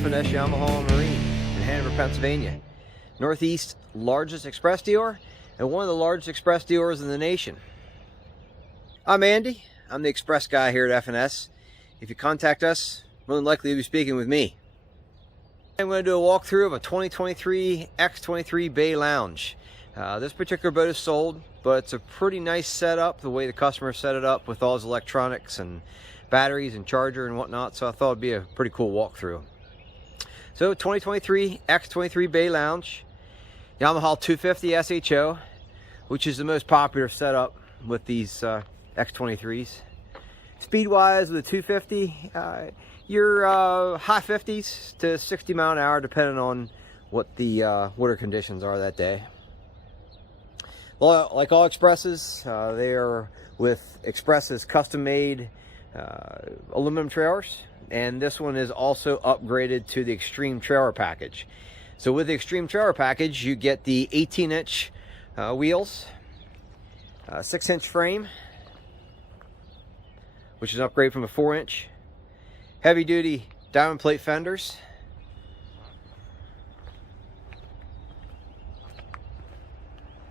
F&SYamaha and Marine in Hanover, Pennsylvania. Northeast's largest express dealer and one of the largest express dealers in the nation. I'm Andy. I'm the express guy here at F&S. If you contact us, more than likely you'll be speaking with me. I'm going to do a walkthrough of a 2023 X23 Bay Lounge. This particular boat is sold, but it's a pretty nice setup, the way the customer set it up with all his electronics and batteries and charger and whatnot, so I thought it'd be a pretty cool walkthrough. So 2023 X23 Bay Lounge, Yamaha 250 SHO, which is the most popular setup with these X23s. Speed-wise, with the 250, you're high 50s to 60 mile an hour, depending on what the water conditions are that day. Well, like all Expresses, they are with Xpress's custom-made aluminum trailers, and this one is also upgraded to the Extreme Trailer Package. So with the Extreme Trailer Package, you get the 18-inch wheels, 6-inch frame, which is an upgrade from a 4-inch, heavy-duty diamond plate fenders,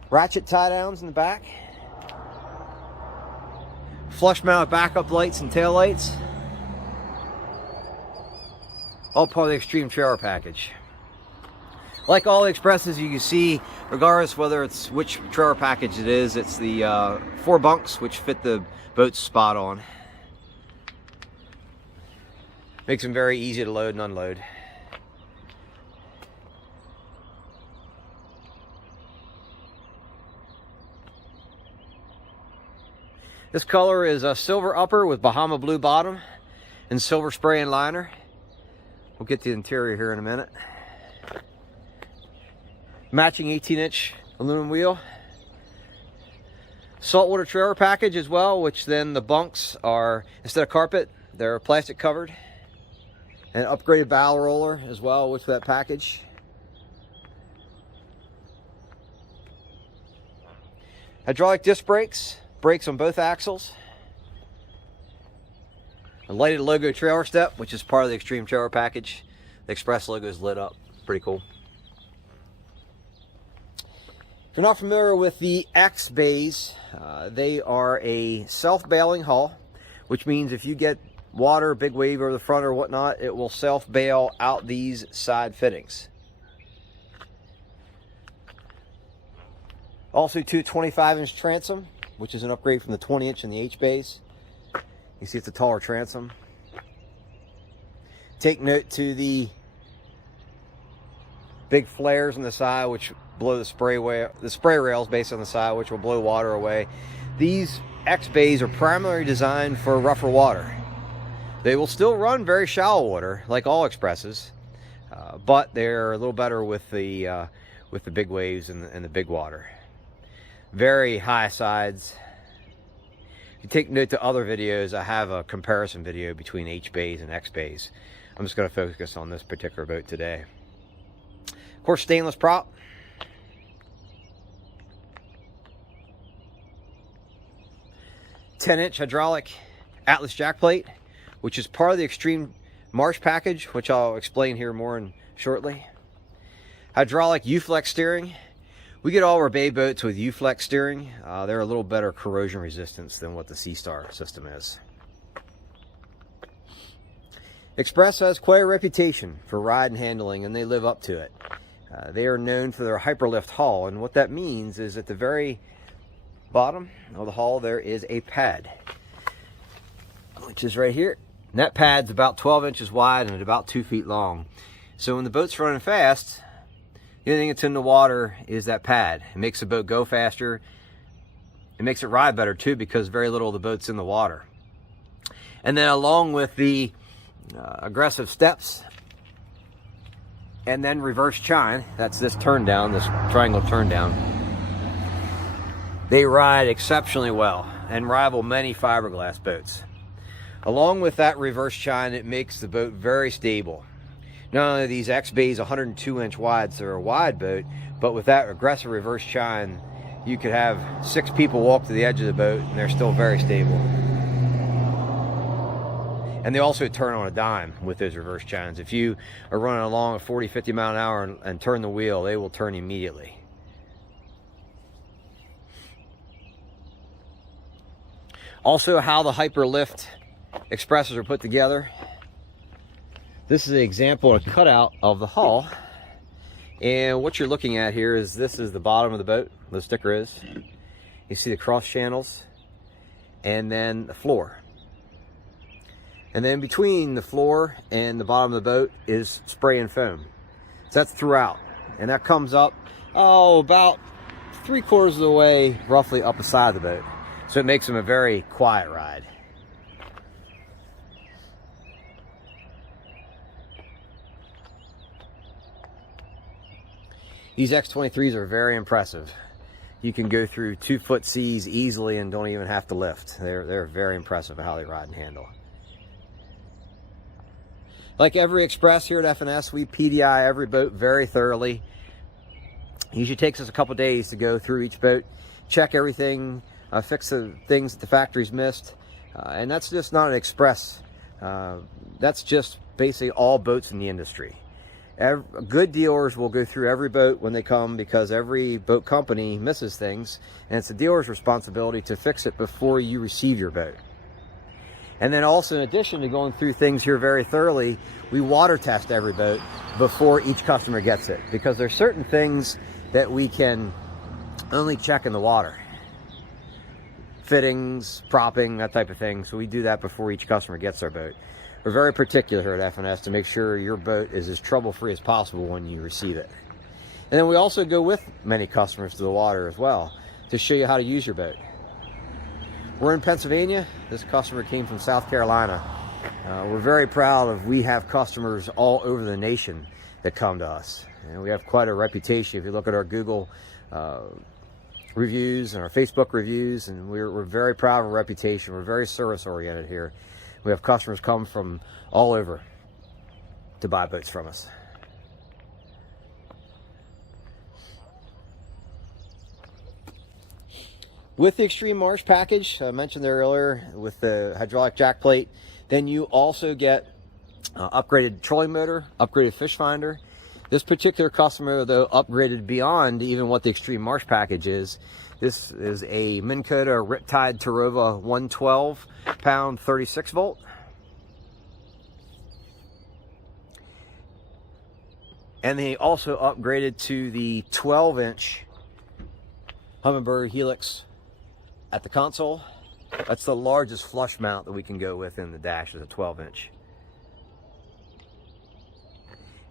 ratchet tie-downs in the back, flush mount backup lights and tail lights, all part of the Extreme Trailer Package. Like all Expresses, you can see, regardless whether it's which trailer package it is, it's the 4 bunks which fit the boat spot on. Makes them very easy to load and unload. This color is a silver upper with Bahama blue bottom and silver spray and liner. We'll get the interior here in a minute. Matching 18-inch aluminum wheel. Saltwater trailer package as well, which then the bunks are, instead of carpet, they're plastic covered. An upgraded bow roller as well with that package. Hydraulic disc brakes, brakes on both axles. A lighted logo trailer step, which is part of the Extreme Trailer Package. The Express logo is lit up. Pretty cool. If you're not familiar with the X bays, they are a self-bailing hull, which means if you get water, big wave over the front or whatnot, it will self-bail out these side fittings. Also 2 25-inch transom, which is an upgrade from the 20-inch in the H bays. You see it's a taller transom. Take note to the big flares on the side, which blow the spray rails based on the side, which will blow water away. These X bays are primarily designed for rougher water. They will still run very shallow water, like all Expresses, but they're a little better with the big waves and the big water. Very high sides. If you take note to other videos, I have a comparison video between H bays and X bays. I'm just going to focus on this particular boat today. Of course, stainless prop. "10-inch hydraulic Atlas jack plate, which is part of the Extreme Marsh package, which I'll explain here more shortly. Hydraulic U-Flex steering. We get all our bay boats with U-Flex steering. They're a little better corrosion resistance than what the Seastar system is. Express has quite a reputation for ride and handling, and they live up to it. They are known for their hyperlift hull, and what that means is at the very bottom of the hull there is a pad, which is right here. And that pad's about 12 inches wide and about 2 feet long. So when the boat's running fast, the only thing that's in the water is that pad. It makes the boat go faster. It makes it ride better too, because very little of the boat's in the water. And then along with the aggressive steps and then reverse chine, that's this turn down, this triangle turn down, they ride exceptionally well and rival many fiberglass boats. Along with that reverse chine, it makes the boat very stable. Not only are these X bays 102-inch wide, so they're a wide boat, but with that aggressive reverse chine, you could have 6 people walk to the edge of the boat and they're still very stable. And they also turn on a dime with those reverse chines. If you are running along at 40, 50 mile an hour and turn the wheel, they will turn immediately. Also, how the Hyperlift Xpresses are put together. This is an example, a cutout of the hull. And what you're looking at here is, this is the bottom of the boat, the sticker is. You see the cross channels, and then the floor. And then between the floor and the bottom of the boat is spray and foam. So that's throughout. And that comes up, about 3/4 of the way, roughly up the side of the boat. So it makes them a very quiet ride. These X23s are very impressive. You can go through 2-foot seas easily and don't even have to lift. They're very impressive how they ride and handle. Like every Xpress here at F&S, we PDI every boat very thoroughly. It usually takes us a couple days to go through each boat, check everything, fix the things that the factory's missed. And that's just not an Xpress. That's just basically all boats in the industry. Good dealers will go through every boat when they come, because every boat company misses things, and it's the dealer's responsibility to fix it before you receive your boat. And then also, in addition to going through things here very thoroughly, we water test every boat before each customer gets it, because there's certain things that we can only check in the water. Fittings, propping, that type of thing. So we do that before each customer gets their boat. We're very particular here at F&S to make sure your boat is as trouble-free as possible when you receive it. And then we also go with many customers to the water as well to show you how to use your boat. We're in Pennsylvania. This customer came from South Carolina. We're very proud of, we have customers all over the nation that come to us. And we have quite a reputation. If you look at our Google reviews and our Facebook reviews, and we're very proud of our reputation. We're very service-oriented here. We have customers come from all over to buy boats from us. With the Extreme Marsh package, I mentioned there earlier, with the hydraulic jack plate, then you also get upgraded trolling motor, upgraded fish finder. This particular customer, though, upgraded beyond even what the Extreme Marsh package is. This is a Minn Kota Riptide Tarova 112 pound 36 volt. And they also upgraded to the 12-inch Humminbird Helix at the console. That's the largest flush mount that we can go with in the dash, is a 12-inch.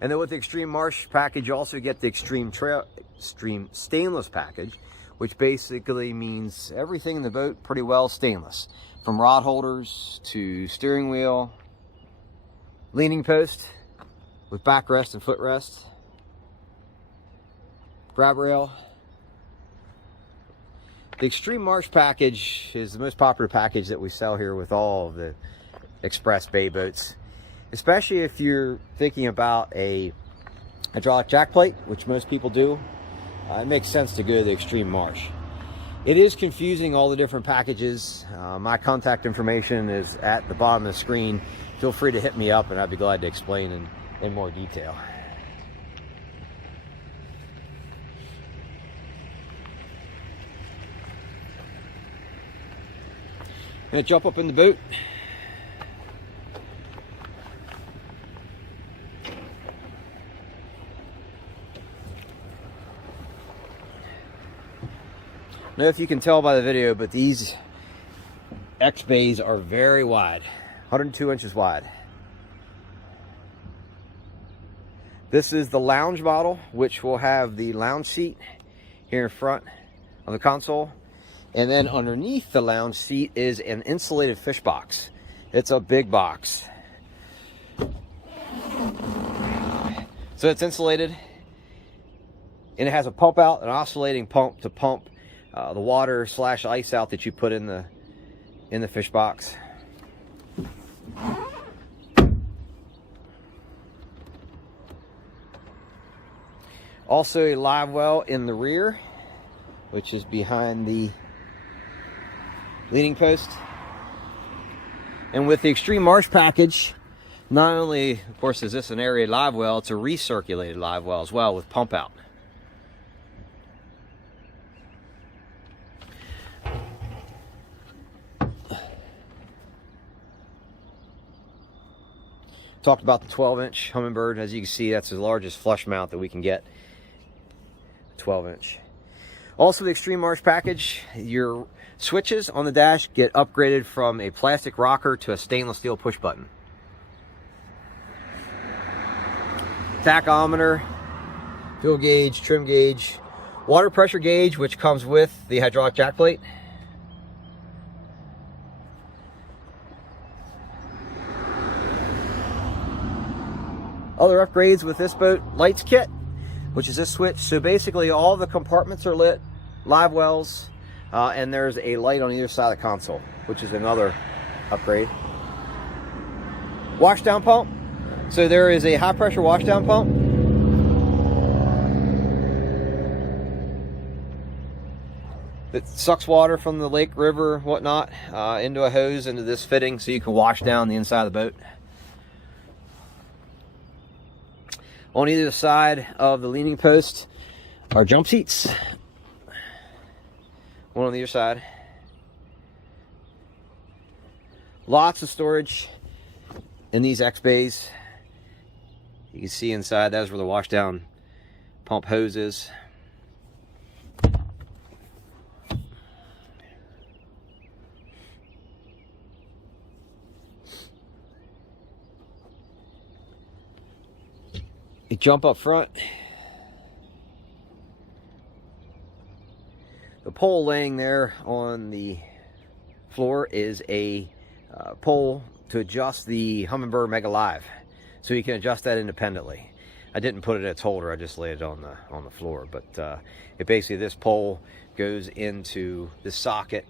And then with the Extreme Marsh package, you also get the Extreme Stainless package, which basically means everything in the boat pretty well stainless, from rod holders to steering wheel, leaning post with backrest and footrest, grab rail. The Extreme Marsh package is the most popular package that we sell here with all of the Xpress bay boats, especially if you're thinking about a hydraulic jack plate, which most people do. It makes sense to go to the Extreme Marsh. It is confusing, all the different packages. My contact information is at the bottom of the screen. Feel free to hit me up and I'd be glad to explain in more detail. I'm going to jump up in the boat. I don't know if you can tell by the video, but these X bays are very wide, 102 inches wide. This is the lounge model, which will have the lounge seat here in front of the console. And then underneath the lounge seat is an insulated fish box. It's a big box. So it's insulated, and it has a pump out, an oscillating pump to pump the water / ice out that you put in the fish box. Also a live well in the rear, which is behind the leaning post. And with the Extreme Marsh package, not only, of course, is this an aerated live well, it's a recirculated live well as well with pump out. Talked about the 12-inch Humminbird. As you can see, that's the largest flush mount that we can get, 12-inch. Also, the Extreme Marsh package, your switches on the dash get upgraded from a plastic rocker to a stainless steel push button. Tachometer, fuel gauge, trim gauge, water pressure gauge, which comes with the hydraulic jack plate. Other upgrades with this boat, lights kit, which is this switch. So basically all the compartments are lit, live wells, and there's a light on either side of the console, which is another upgrade. Washdown pump. So there is a high pressure washdown pump. That sucks water from the lake, river, whatnot, into a hose, into this fitting, so you can wash down the inside of the boat. On either side of the leaning post are jump seats. One on either side. Lots of storage in these X bays. You can see inside, that's where the washdown pump hose is. You jump up front. The pole laying there on the floor is a pole to adjust the Humminbird Mega Live, so you can adjust that independently. I didn't put it in its holder, I just laid it on the floor. But it basically, this pole goes into the socket,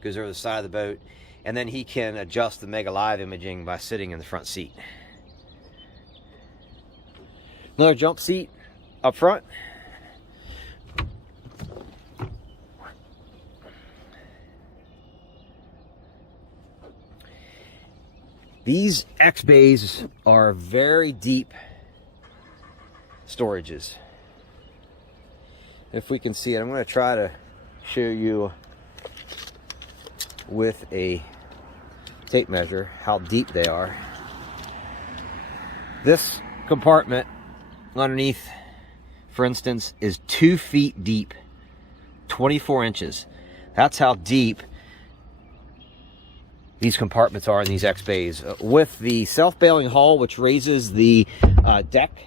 goes over the side of the boat, and then he can adjust the Mega Live imaging by sitting in the front seat. Another jump seat up front. These X bays are very deep storages. If we can see it, I'm going to try to show you with a tape measure how deep they are. This compartment underneath, for instance, is 2 feet deep, 24 inches. That's how deep these compartments are in these X bays. With the self-bailing hull, which raises the deck,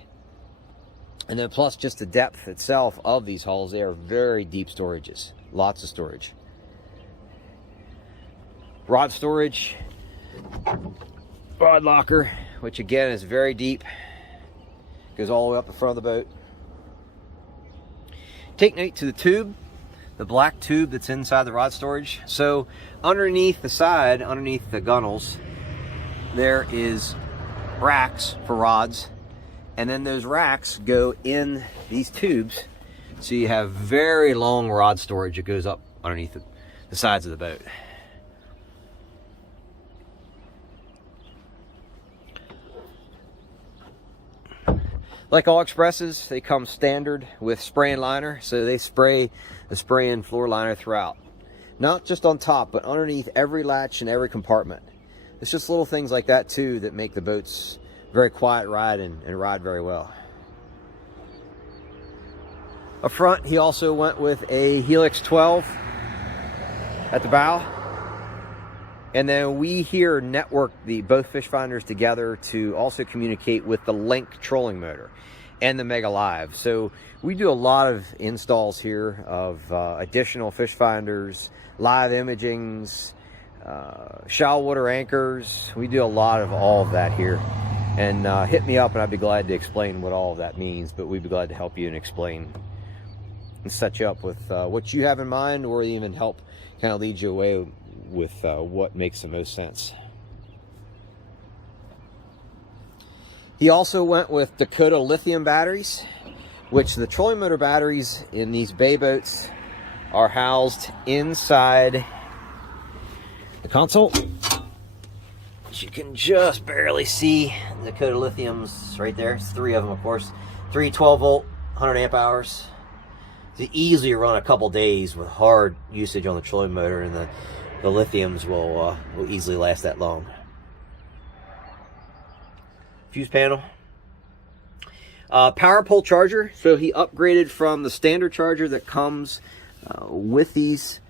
and then plus just the depth itself of these hulls, they are very deep storages. Lots of storage. Rod storage, rod locker, which again is very deep. Goes all the way up the front of the boat. Take note to the tube, the black tube that's inside the rod storage. So underneath the side, underneath the gunnels, there is racks for rods, and then those racks go in these tubes, so you have very long rod storage that goes up underneath the sides of the boat. Like all Xpresses, they come standard with spray and liner, so they spray the spray and floor liner throughout. Not just on top, but underneath every latch and every compartment. It's just little things like that too that make the boats very quiet ride and ride very well. Up front, he also went with a Helix 12 at the bow. And then we here network both fish finders together to also communicate with the Link trolling motor and the Mega Live. So we do a lot of installs here of additional fish finders, live imagings, shallow water anchors. We do a lot of all of that here. And hit me up and I'd be glad to explain what all of that means, but we'd be glad to help you and explain and set you up with what you have in mind, or even help kind of lead you away with what makes the most sense. He also went with Dakota lithium batteries, which the trolling motor batteries in these bay boats are housed inside the console. But you can just barely see the Dakota lithiums right there. It's 3 of them, of course. 3 12-volt, 100 amp hours. To easily run a couple days with hard usage on the trolling motor, and the lithiums will easily last that long. Fuse panel. Power pole charger. So he upgraded from the standard charger that comes with these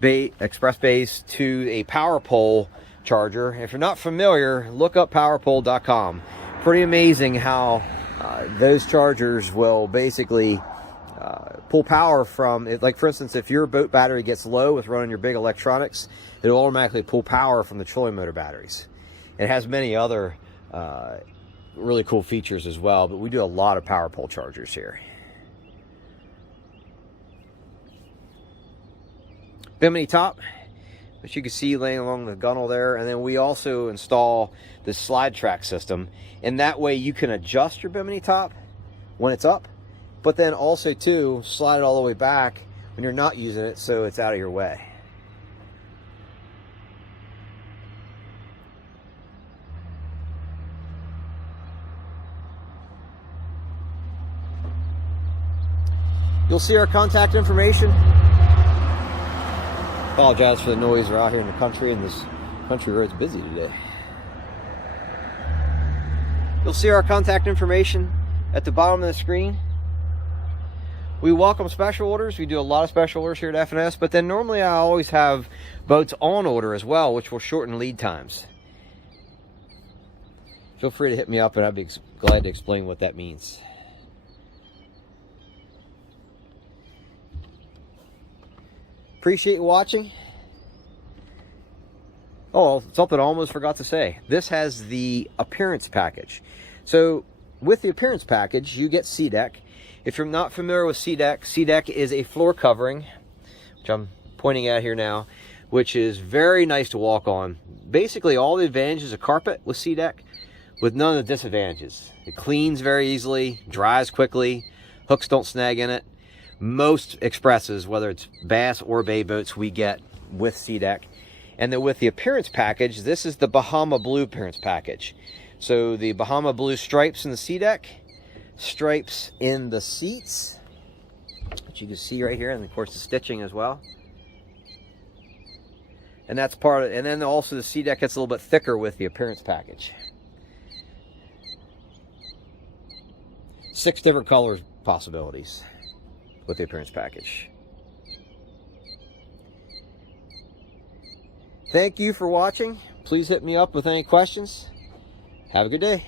express bays to a power pole charger. If you're not familiar, look up powerpole.com. Pretty amazing how those chargers will basically pull power from it. Like, for instance, if your boat battery gets low with running your big electronics, it'll automatically pull power from the trolling motor batteries. It has many other really cool features as well, but we do a lot of power pole chargers here. Bimini top, which you can see laying along the gunnel there, and then we also install the slide track system, and that way you can adjust your bimini top when it's up, but then also too slide it all the way back when you're not using it, so it's out of your way. You'll see our contact information. Apologize for the noise. We're out here in the country, and this country road's busy today. You'll see our contact information at the bottom of the screen. We welcome special orders. We do a lot of special orders here at F&S, but then normally I always have boats on order as well, which will shorten lead times. Feel free to hit me up, and I'd be glad to explain what that means. Appreciate you watching. Oh, something I almost forgot to say. This has the appearance package. So with the appearance package, you get SeaDeck. If you're not familiar with SeaDeck, SeaDeck is a floor covering, which I'm pointing at here now, which is very nice to walk on. Basically all the advantages of carpet with SeaDeck, with none of the disadvantages. It cleans very easily, dries quickly, hooks don't snag in it. Most Xpresses, whether it's bass or bay boats, we get with SeaDeck. And then with the appearance package, this is the Bahama Blue appearance package. So the Bahama Blue stripes in the SeaDeck, stripes in the seats, which you can see right here, and of course the stitching as well. And that's part of it. And then also the SeaDeck gets a little bit thicker with the appearance package. 6 different color possibilities with the appearance package. Thank you for watching. Please hit me up with any questions. Have a good day.